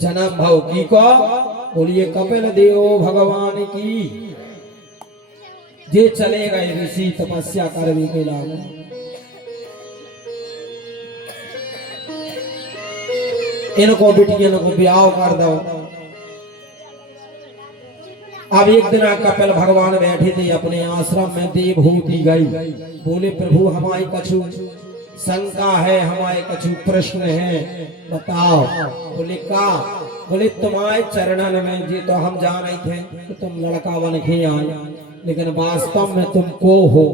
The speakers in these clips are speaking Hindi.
जन्म भव की को बोलिए कपिल देव भगवान की। जे चले गए ऋषि तपस्या करने के लाभ, इनको बिटिया को ब्याह कर दो। अब एक दिन कपिल भगवान बैठे थे अपने आश्रम में, देवहूति गई। बोले प्रभु हमारी कछु शंका है, हमारे कछु प्रश्न है, बताओ। बोले का? बोले तुम्हारे चरणन में जी तो हम जान रहे थे कि तुम लड़का बन के आए, लेकिन वास्तव में तुम को हो।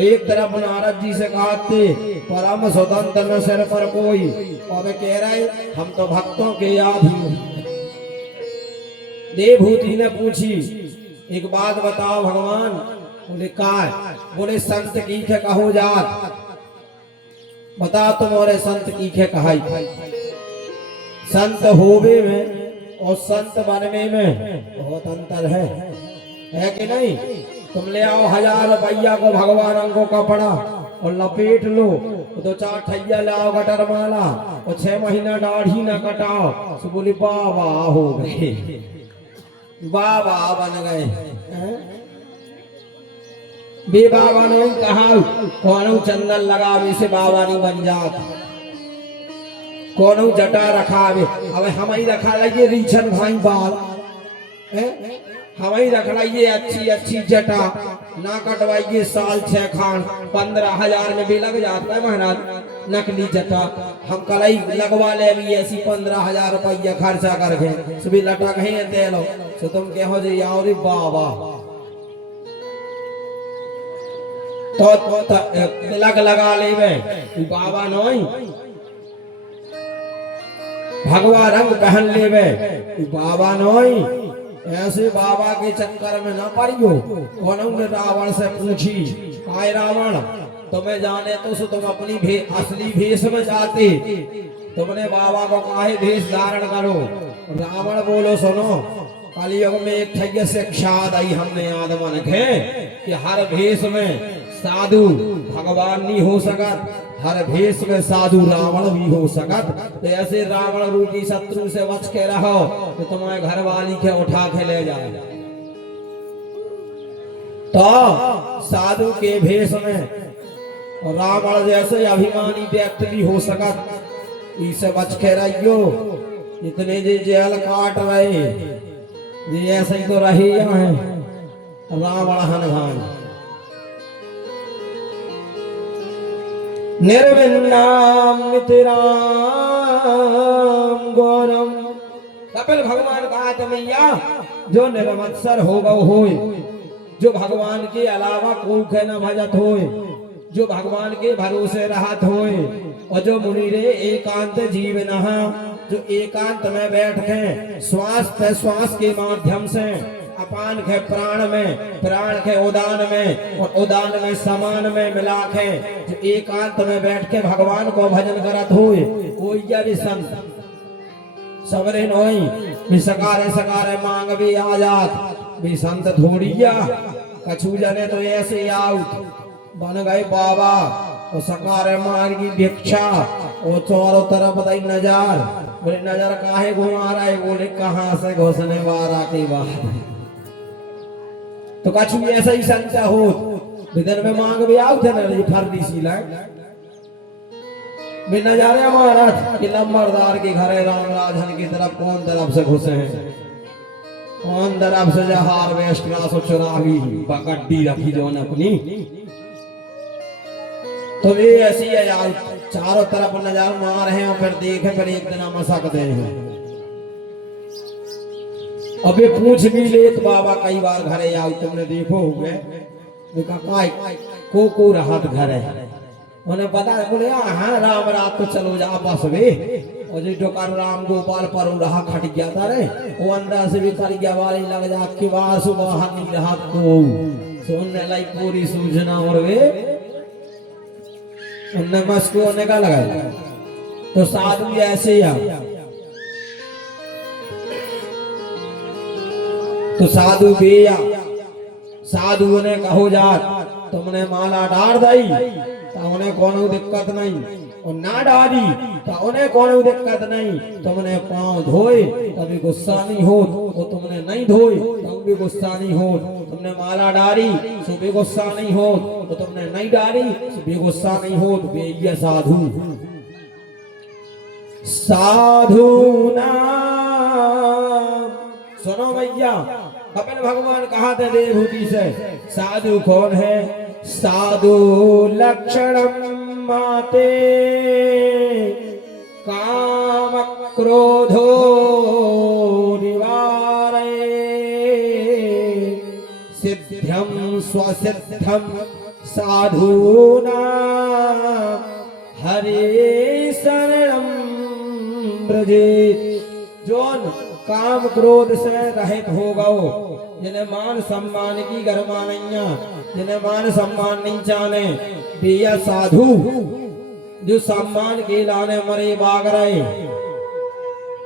एक तरफ नारद जी से कहते परम स्वतंत्र न सिर पर कोई, और कह रहे हम तो भक्तों के आधीन। देवहूति ने पूछी एक बात बताओ भगवान। बोले का? बोले संत की खे कहो जात, बता तुम्हारे संत की खे कहाई। संत होवे में और संत बनने में बहुत अंतर है कि नहीं? तुम ले आओ 1000 रुपया को भगवान अंगों का पड़ा और लपेट लो, तो 4 ठैया लाओ गटर माला और 6 महीना दाढ़ी न कटाओ, तो बोली बाबा हो गए, बाबा बन गए। बे बाबा ने कहा कौन चंदन लगावे से बाबा नहीं बन जात, कौन जटा रखावे। अब हम ही रखा लगे रीछन भाई बाल, हम ही रख लाइए अच्छी अच्छी जटा, ना कटवाइए साल 6 खान 15,000 में भी लग जाता है महाराज नकली जटा। हम कलाई लगवा ले भी ऐसी 15,000 रुपया खर्चा करके सभी लटक है दे लो, तो तुम कहो जी आओ रे बाबा। तो तिलक लगा ले बाबा नहीं, भगवा रंग पहन ले बाबा नहीं। ऐसे बाबा के चक्कर में ना पड़ियो। कौन ने रावण से पूछी हाय रावण तुम्हें जाने तो तुम अपनी असली भेष में जाते, तुमने बाबा को काहे भेष धारण करो। रावण बोलो सुनो कलयुग में एक ठग शिक्षा दी हमने आदमन के कि हर भेष में साधु भगवान नहीं हो सकत, हर भेष में साधु रावण भी हो सकत। तो ऐसे रावण रूपी शत्रु से बच के रहो तो तुम्हारे घर वाली के उठा के ले जाए। तो साधु के भेष में रावण जैसे अभिमानी व्यक्ति भी हो सकत, इसे बच के रहियो। इतने जे जेल काट रहे ये ऐसे ही तो रही है रावण हनघान। निर्विन्नाम नितराम गौरम। कपिल भगवान कहा मैया जो निर्मत्सर होगा होए, जो भगवान के अलावा कोई के न भजत होए, जो भगवान के भरोसे रहत होए, और जो मुनि रे एकांत जीवन, जो एकांत में बैठ के श्वास पे श्वास के माध्यम से अपान के प्राण में, प्राण के उदान में और उदान में समान में मिला के जो एकांत में बैठ के भगवान को भजन करत हुए, कोई भी संत सबरे नोई भी सकारे सकारे मांग भी आ जात भी संत थोड़िया कछु जने तो ऐसे आउट बन गए बाबा और सकारे मांग की भिक्षा और चारों तरफ दई नजर। बोले नजर काहे घुमा रहा है? बोले कहां से घुसने वाला के बाद। तो कछु ऐसा ही संत हो विदन में मांग भी आउ थे ना फर्दी सीला भी नजारे महाराज कि नंबरदार के घर राम राजन की तरफ कौन तरफ से घुसे हैं, कौन तरफ से जहार वेस्ट क्लास चुरावी बकड्डी रखी जो अपनी। तो ये ऐसी है यार चारों तरफ नजर मार हैं और फिर देखे फिर एक दिन मसकते हैं। अबे पूछ भी ले तो बाबा कई बार घरे आओ तुमने देखो हो गए को राहत घर है उन्हें पता है। बोले हाँ राम रात तो चलो जा बस वे, और जो डोकर राम गोपाल पर रहा खट गया था रे वो अंदर से भी कर गया वाली लग जा के बाहर सुबह नहीं रहा को सुनने लाई पूरी सूचना और वे उनने बस को निकाल लगा। तो साधु ऐसे ही तो साधु बेया साधु ने कहो जा तुमने माला डाल दी तो उन्हें कोनो दिक्कत नहीं, और ना डाली तो उन्हें कोनो दिक्कत नहीं। तुमने पांव धोए कभी गुस्सा नहीं हो, और तुमने नहीं धोए तब भी गुस्सा नहीं हो। तुमने माला डाली तो भी गुस्सा नहीं हो, तो तुमने नहीं डाली तो भी गुस्सा नहीं हो। तो ये साधु साधु नाम सुनो भैया। कपिल भगवान कहा थे देवहूति से, साधु कौन है? साधु लक्षणम माते काम क्रोधो निवारे सिद्ध्यम स्वसिद्धम साधूनां हरे शरणं व्रजेत। जोन काम क्रोध से रहित हो गओ, जिन्हें मान सम्मान की गरमा नहीं, जिन्हें मान सम्मान नहीं जाने, बिया साधु जो सम्मान के लाने मरे बाग रहे।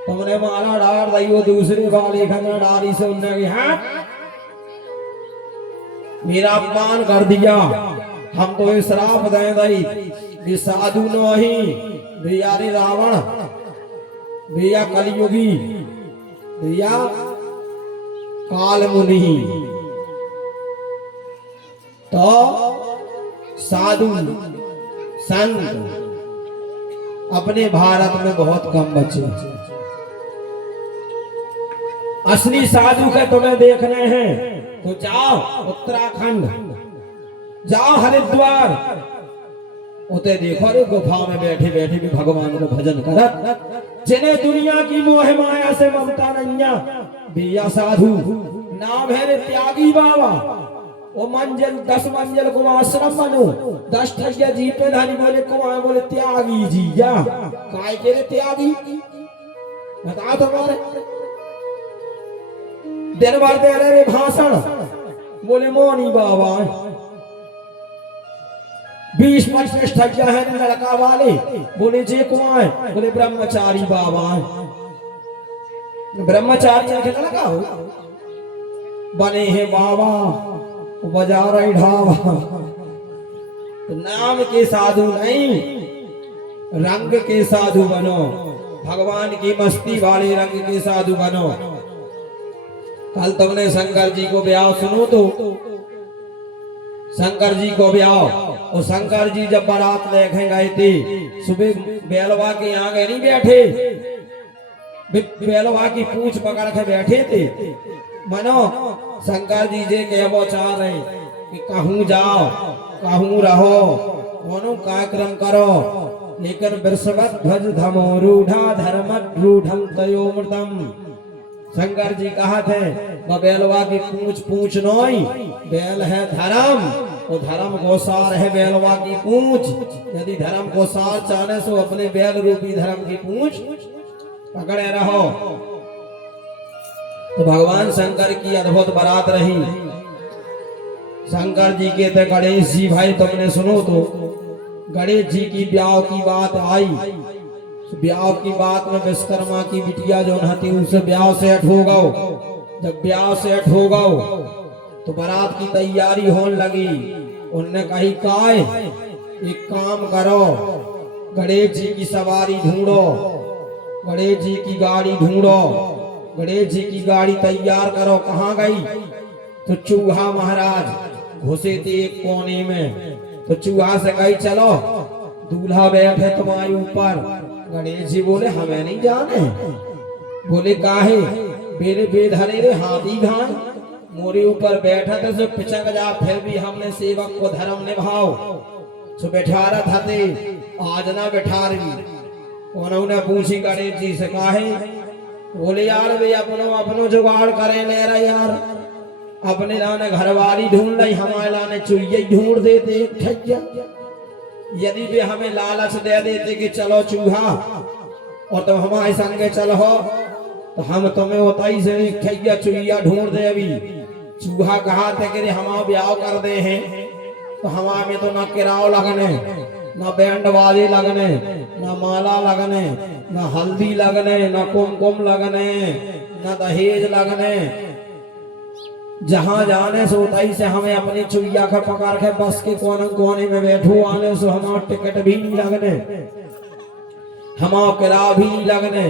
तुमने माला डाल रही हो दूसरे वाले खंडा डाली से उन्हें हाथ मेरा अपमान कर दिया, हम तो ये श्राप दे दई। ये साधु नहीं, भैया रे रावण, भैया कलयुगी, भैया काल मुनि। तो साधु संत अपने भारत में बहुत कम बचे। असली साधु के तुम्हें देखने हैं तो जाओ उत्तराखंड, जाओ हरिद्वार, उते देखो रे गुफा में बैठे बैठे भी भगवान को भजन करत, जिन्हें दुनिया की मोह माया से ममता नहीं। बिया साधु नाम है रे त्यागी बाबा। वो मंजिल 10 मंजिल को आश्रम बनो, 10 ठगिया जी पे धनी बोले कुमार बोले त्यागी जी या काय के रे त्यागी बता तुम्हारे दिन भर दे रहे भाषण, बोले मौनी बाबा 20-25 ठगिया है लड़का वाले, बोले जे कुमार बोले ब्रह्मचारी बाबा। ब्रह्मचारी के लड़का हो बने हैं बाबा, बजा रही ढाबा। नाम के साधु नहीं, रंग के साधु बनो, भगवान की मस्ती वाले रंग के साधु बनो। कल तुमने शंकर जी को ब्याह सुनो तो शंकर जी को ब्याह, और शंकर जी जब बारात लेके गए थे, सुबह बेलवा के आगे नहीं बैठे, बेलवा की पूंछ पकड़ के बैठे थे। मनो शंकर जी जे के वो चाह रहे कि कहूं जाओ कहूं रहो, कोनो कार्यक्रम करो, लेकिन वृषभत ध्वज धमो रूढ़ा धर्मत रूढ़म तयोमृतम। शंकर जी कहा थे बेलवा की पूंछ पूंछ नोई, बेल है धर्म, वो धर्म को सार है बेलवा की पूंछ। यदि धर्म को सार चाहने सो अपने बेल रूपी धर्म की पूंछ पकड़े रहो। तो भगवान शंकर की अद्भुत बारात रही। शंकर जी के थे गणेश जी, भाई तुमने सुनो तो गणेश जी की ब्याह की बात आई। ब्याह की बात में विश्वकर्मा की बिटिया जो नती उनसे ब्याह सेट हो गओ। जब ब्याह सेट हो गओ तो बारात की तैयारी होने लगी। उनने कही काय एक काम करो, गणेश जी की सवारी ढूंढो, गणेश जी की गाड़ी ढूंढो, गणेश जी की गाड़ी तैयार करो। कहाँ गई? तो चूहा महाराज घुसे थे एक कोने में। तो चूहा से कही चलो दूल्हा बैठे तुम्हारे ऊपर। गणेश जी बोले हमें नहीं जाने। बोले काहे? मेरे बेधरे रे हाथी घान मोरे ऊपर बैठा था, सो पिचक जा, फिर भी हमने सेवक को धर्म निभाओ। सो बैठा रहा थे, आज ना बैठा रही। उन्होंने पूछी गणेश जी से काहे? बोले यार वे अपनो जुगाड़ करें ले रहा यार, अपने लाने घरवाली ढूंढ रही, हमारे लाने चुईया ढूंढ देते ठगिया। यदि वे हमें लालच दे देते कि चलो चूहा और तुम हमारे संगे चलो, तो हम तुम्हें उताई से ठगिया चुईया ढूंढ दे। अभी चूहा कहा थे कि हम ब्याह कर दे हैं, तो हमारे में तो ना किराओ लगने, ना बैंड वाले लगने, ना माला लगने, ना हल्दी लगने, ना कुमकुम लगने, ना दहेज लगने। जहां जाने सोताई से हमें अपनी चुईया का पकड़ के बस के कोने में बैठो आने से हमारा टिकट भी नहीं लगने, हमारा किराया भी नहीं लगने।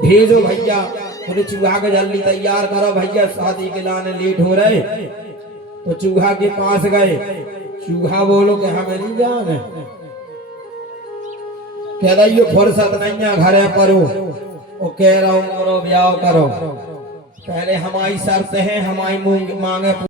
भेजो भैया, बोले चूहा के जल्दी तैयार करो भैया, शादी के लाने लेट हो रहे। तो चूहा के पास गए, चूहा बोलो कि हमें नहीं जाने, कह रही फुर्सत नहीं है घरे परो, वो कह रहा हूँ करो ब्याह करो, पहले हमारी शर्त है, हमारी मांगे